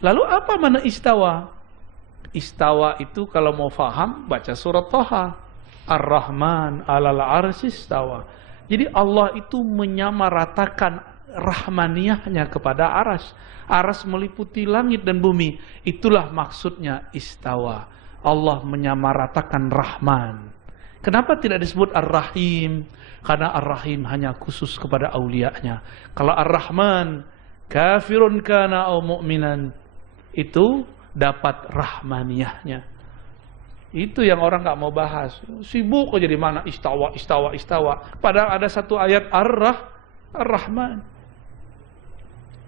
Lalu apa mana istawa? Istawa itu kalau mau faham baca surat Thaha. Ar-Rahman 'alal 'arsy istawa. Jadi Allah itu menyamaratakan rahmaniyahnya kepada aras. Aras meliputi langit dan bumi. Itulah maksudnya istawa. Allah menyamaratakan Rahman. Kenapa tidak disebut Ar-Rahim? Karena Ar-Rahim hanya khusus kepada aulianya. Kalau Ar-Rahman, kafirun kana au mu'minan, itu dapat rahmaniyahnya. Itu yang orang nggak mau bahas. Sibuk aja di mana istawa, istawa, istawa. Padahal ada satu ayat Ar-Rahman.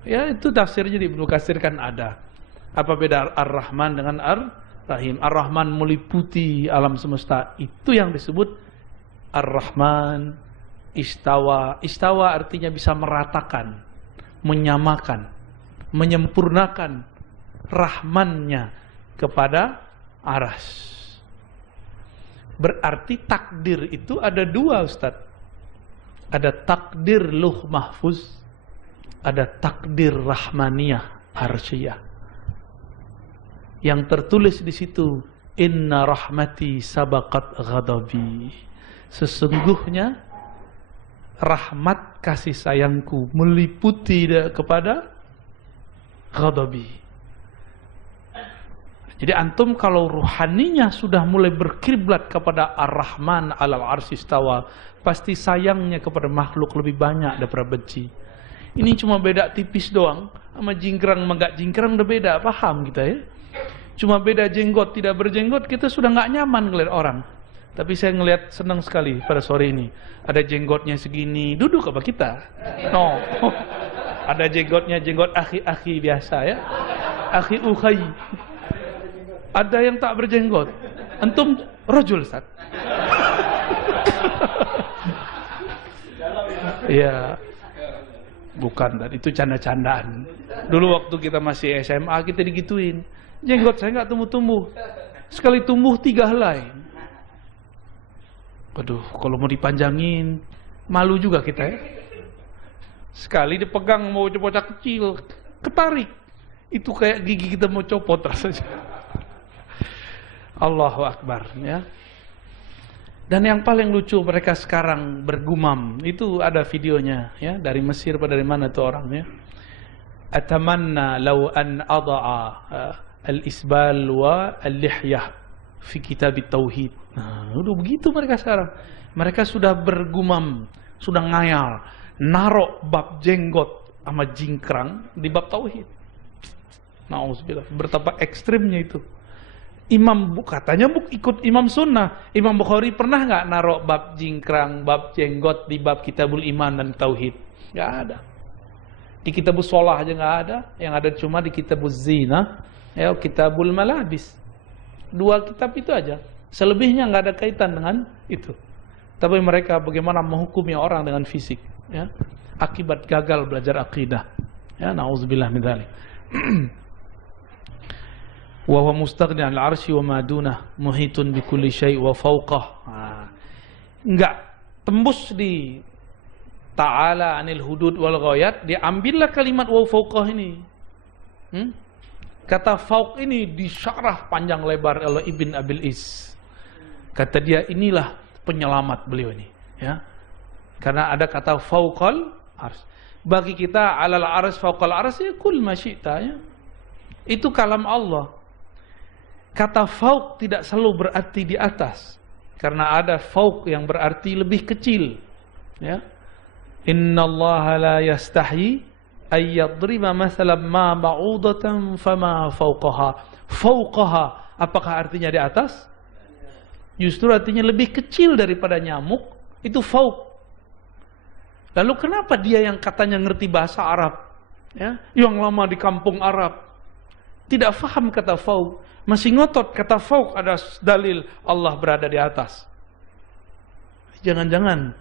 Ya, itu tafsirnya di Ibnu Katsir kan ada. Apa beda Ar-Rahman dengan Ar-Rahim? Ar-Rahman meliputi alam semesta. Itu yang disebut Ar-Rahman istawa. Istawa artinya bisa meratakan, menyamakan, menyempurnakan rahmannya kepada aras. Berarti takdir itu ada dua, Ustaz. Ada takdir luh mahfuz, ada takdir rahmaniyah arsyiyah. Yang tertulis di situ, inna rahmati sabaqat ghadabi. Sesungguhnya rahmat kasih sayangku meliputi kepada ghadabi. Jadi antum kalau ruhaninya sudah mulai berkiblat kepada Ar-Rahman 'alal 'arsy istawa, pasti sayangnya kepada makhluk lebih banyak daripada benci. Ini cuma beda tipis doang, sama jingkrang sama enggak jingkrang udah beda, paham kita ya? Cuma beda jenggot tidak berjenggot, kita sudah nggak nyaman ngeliat orang. Tapi saya ngelihat senang sekali pada sore ini. Ada jenggotnya segini, duduk apa kita? No. Ada jenggotnya jenggot akhi-akhi biasa ya. Akhi ukhay. Ada yang tak berjenggot. Antum rajul, Ustaz. Iya. Bukan, dan itu canda-candaan. Dulu waktu kita masih SMA kita digituin. Jenggot saya nggak tumbuh-tumbuh. Sekali tumbuh 3 helai. Waduh, kalau mau dipanjangin malu juga kita ya. Sekali dipegang mau bocah kecil, ketarik. Itu kayak gigi kita mau copot rasanya. Allahu Akbar ya. Dan yang paling lucu mereka sekarang bergumam, itu ada videonya ya, dari Mesir pada dari mana tuh orangnya. Atamanna law an ada'a al-isbal wa al-lihyah fi kitab at-tauhid. Nah, udah begitu mereka sekarang. Mereka sudah bergumam, sudah ngayal, narok bab jenggot sama jingkrang di bab tauhid. Nauzubillah, betapa ekstrimnya itu. Imam katanya ikut Imam Sunnah. Imam Bukhari pernah nggak narok bab jingkrang, bab jenggot di bab Kitabul Iman dan Tauhid? Nggak ada. Di Kitabul Shalah aja nggak ada. Yang ada cuma di Kitabul Zina, ya Kitabul Malabis. 2 kitab itu aja. Selebihnya nggak ada kaitan dengan itu. Tapi mereka bagaimana menghukumi orang dengan fisik? Ya, akibat gagal belajar akidah. Ya, nauzubillah min dzalik. Wa huwa mustaghni 'anil 'arsy wa ma dunah muhitun bi kulli syai' wa fawqah. Enggak tembus di ta'ala 'anil hudud wal ghayat, diambillah kalimat wa fawqah ini. Kata fauq ini disyarah panjang lebar oleh Ibn Abil Is. Kata dia inilah penyelamat beliau ini, ya. Karena ada kata fauqal ars. Bagi kita 'alal 'arsy fauqal arsy kul ma syi'ta, ya. Itu kalam Allah. Kata fauq tidak selalu berarti di atas, karena ada fauq yang berarti lebih kecil, ya. Innallaha la yastahyi ay yadriba mathalan ma ba'udatan fama fawqaha. Fawqaha apakah artinya di atas? Justru artinya lebih kecil daripada nyamuk, itu fauq. Lalu kenapa dia yang katanya ngerti bahasa Arab, ya, yang lama di kampung Arab, tidak faham kata fauq? Masih ngotot kata fauq ada dalil Allah berada di atas. Jangan-jangan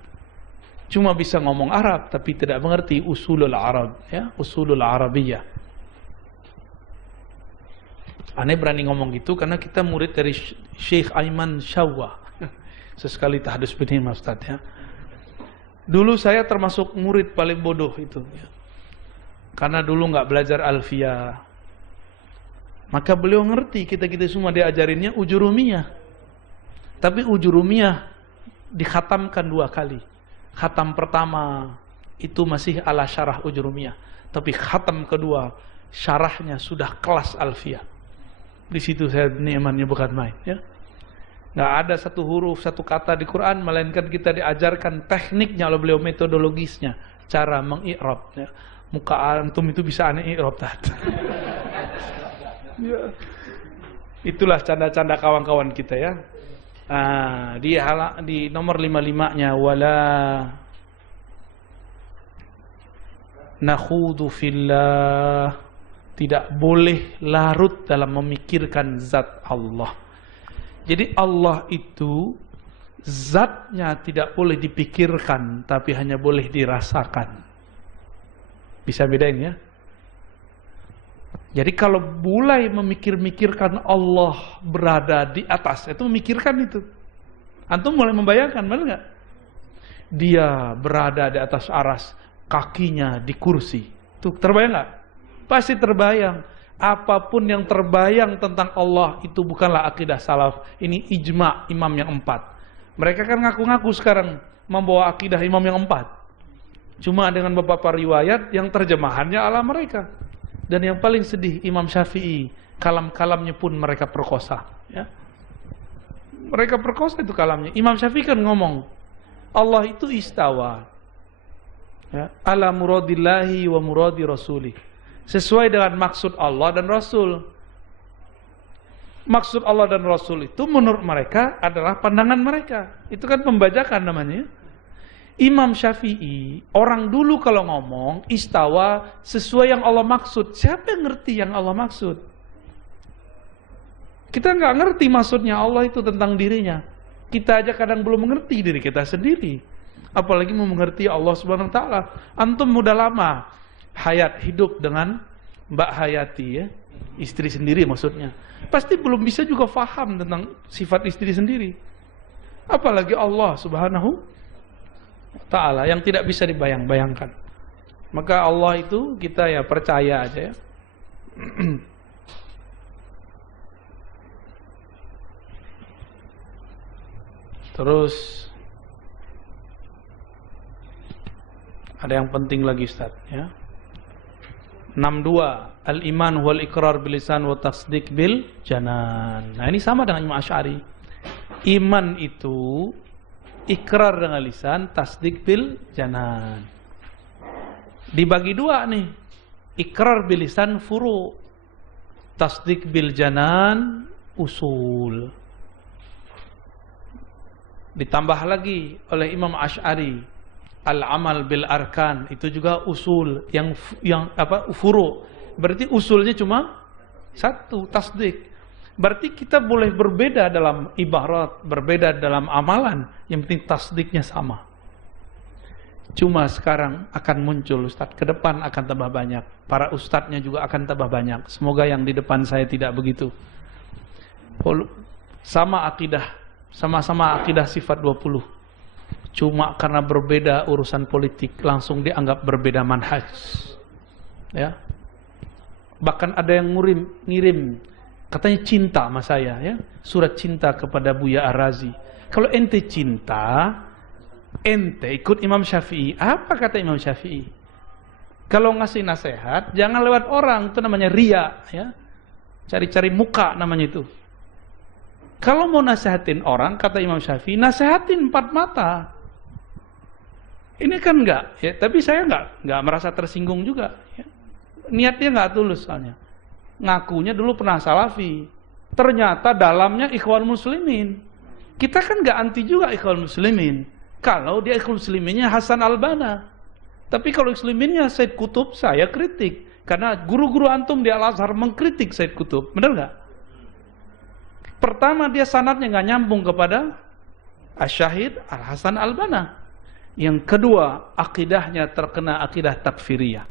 cuma bisa ngomong Arab tapi tidak mengerti usulul Arab, ya, usulul Arabiyah. Aneh berani ngomong gitu karena kita murid dari Syekh Aiman Syawah. Sesekali tahdus bin Ustaz, ya. Dulu saya termasuk murid paling bodoh itu, ya. Karena dulu nggak belajar alfiyah, Maka beliau ngerti, kita semua diajarinnya ujurumiyah. Tapi ujurumiyah dikhatamkan 2 kali. Khatam pertama itu masih ala syarah ujurumiyah. Tapi khatam kedua, syarahnya sudah kelas alfiyah. Di situ saya nikmatnya bukan main, ya. Nggak ada satu huruf, satu kata di Quran, melainkan kita diajarkan tekniknya oleh beliau, metodologisnya, cara mengi'rab, ya. Muka antum itu bisa aneh i'rab tadi. Ya. Itulah canda-canda kawan-kawan kita, ya. Di nomor 55-nya, wala nakhudu fillah, tidak boleh larut dalam memikirkan zat Allah. Jadi Allah itu zatnya tidak boleh dipikirkan, tapi hanya boleh dirasakan. Bisa bedain, ya? Jadi kalau mulai memikirkan Allah berada di atas, itu memikirkan itu. Antum mulai membayangkan, benar nggak? Dia berada di atas aras, kakinya di kursi. Tuh, terbayang nggak? Pasti terbayang. Apapun yang terbayang tentang Allah itu bukanlah akidah salaf. Ini ijma' imam yang 4. Mereka kan ngaku-ngaku sekarang membawa akidah imam yang 4. Cuma dengan beberapa riwayat yang terjemahannya ala mereka. Dan yang paling sedih, Imam Syafi'i, kalam-kalamnya pun mereka perkosa, ya. Mereka perkosa itu kalamnya. Imam Syafi'i kan ngomong, Allah itu istawa, ya, ala muradillahi wa muradi rasulih, sesuai dengan maksud Allah dan Rasul. Maksud Allah dan Rasul itu menurut mereka adalah pandangan mereka. Itu kan pembajakan namanya. Imam Syafi'i, orang dulu kalau ngomong istawa sesuai yang Allah maksud. Siapa yang ngerti yang Allah maksud? Kita nggak ngerti maksudnya Allah itu tentang dirinya. Kita aja kadang belum mengerti diri kita sendiri, apalagi mau mengerti Allah Subhanahu wa taala. Antum udah lama hidup dengan Mbak Hayati, ya, istri sendiri maksudnya. Pasti belum bisa juga faham tentang sifat istri sendiri. Apalagi Allah Subhanahu Ta'ala yang tidak bisa dibayang-bayangkan. Maka Allah itu kita ya percaya aja, ya. Terus ada yang penting lagi, Ustaz, ya. 62 al-iman wal iqrar bil lisan wa tasdiq bil janan. Nah, ini sama dengan Imam Asy'ari. Iman itu ikrar dengan lisan, tasdik bil janan. Dibagi 2 nih. Ikrar bil lisan furu', tasdik bil janan usul. Ditambah lagi oleh Imam Asy'ari, al-amal bil arkan, itu juga usul, yang furu'. Berarti usulnya cuma 1, tasdik. Berarti kita boleh berbeda dalam ibarat, berbeda dalam amalan, yang penting tasdiknya sama. Cuma sekarang akan muncul, Ustadz, ke depan akan tambah banyak. Para ustadznya juga akan tambah banyak. Semoga yang di depan saya tidak begitu. Sama akidah, sama-sama akidah sifat 20. Cuma karena berbeda urusan politik, langsung dianggap berbeda manhaj, ya. Bahkan ada yang ngirim katanya cinta sama saya, ya, surat cinta kepada Buya Ar-Razi. Kalau ente cinta, ente ikut Imam Syafi'i. Apa kata Imam Syafi'i? Kalau ngasih nasihat, jangan lewat orang, itu namanya riya, ya. Cari-cari muka namanya itu. Kalau mau nasihatin orang, kata Imam Syafi'i, nasihatin 4 mata. Ini kan enggak, ya. Tapi saya enggak merasa tersinggung juga, ya. Niatnya enggak tulus soalnya. Ngakunya dulu pernah salafi, ternyata dalamnya ikhwan muslimin. Kita kan gak anti juga ikhwan muslimin kalau dia ikhwan musliminnya Hasan Al-Banna. Tapi kalau musliminnya Said Qutb, saya kritik, karena guru-guru antum di Al-Azhar mengkritik Said Qutb. Benar gak? Pertama, dia sanadnya gak nyambung kepada Asy-Syahid Al-Hasan Al-Banna. Yang kedua, akidahnya terkena akidah takfiriyah.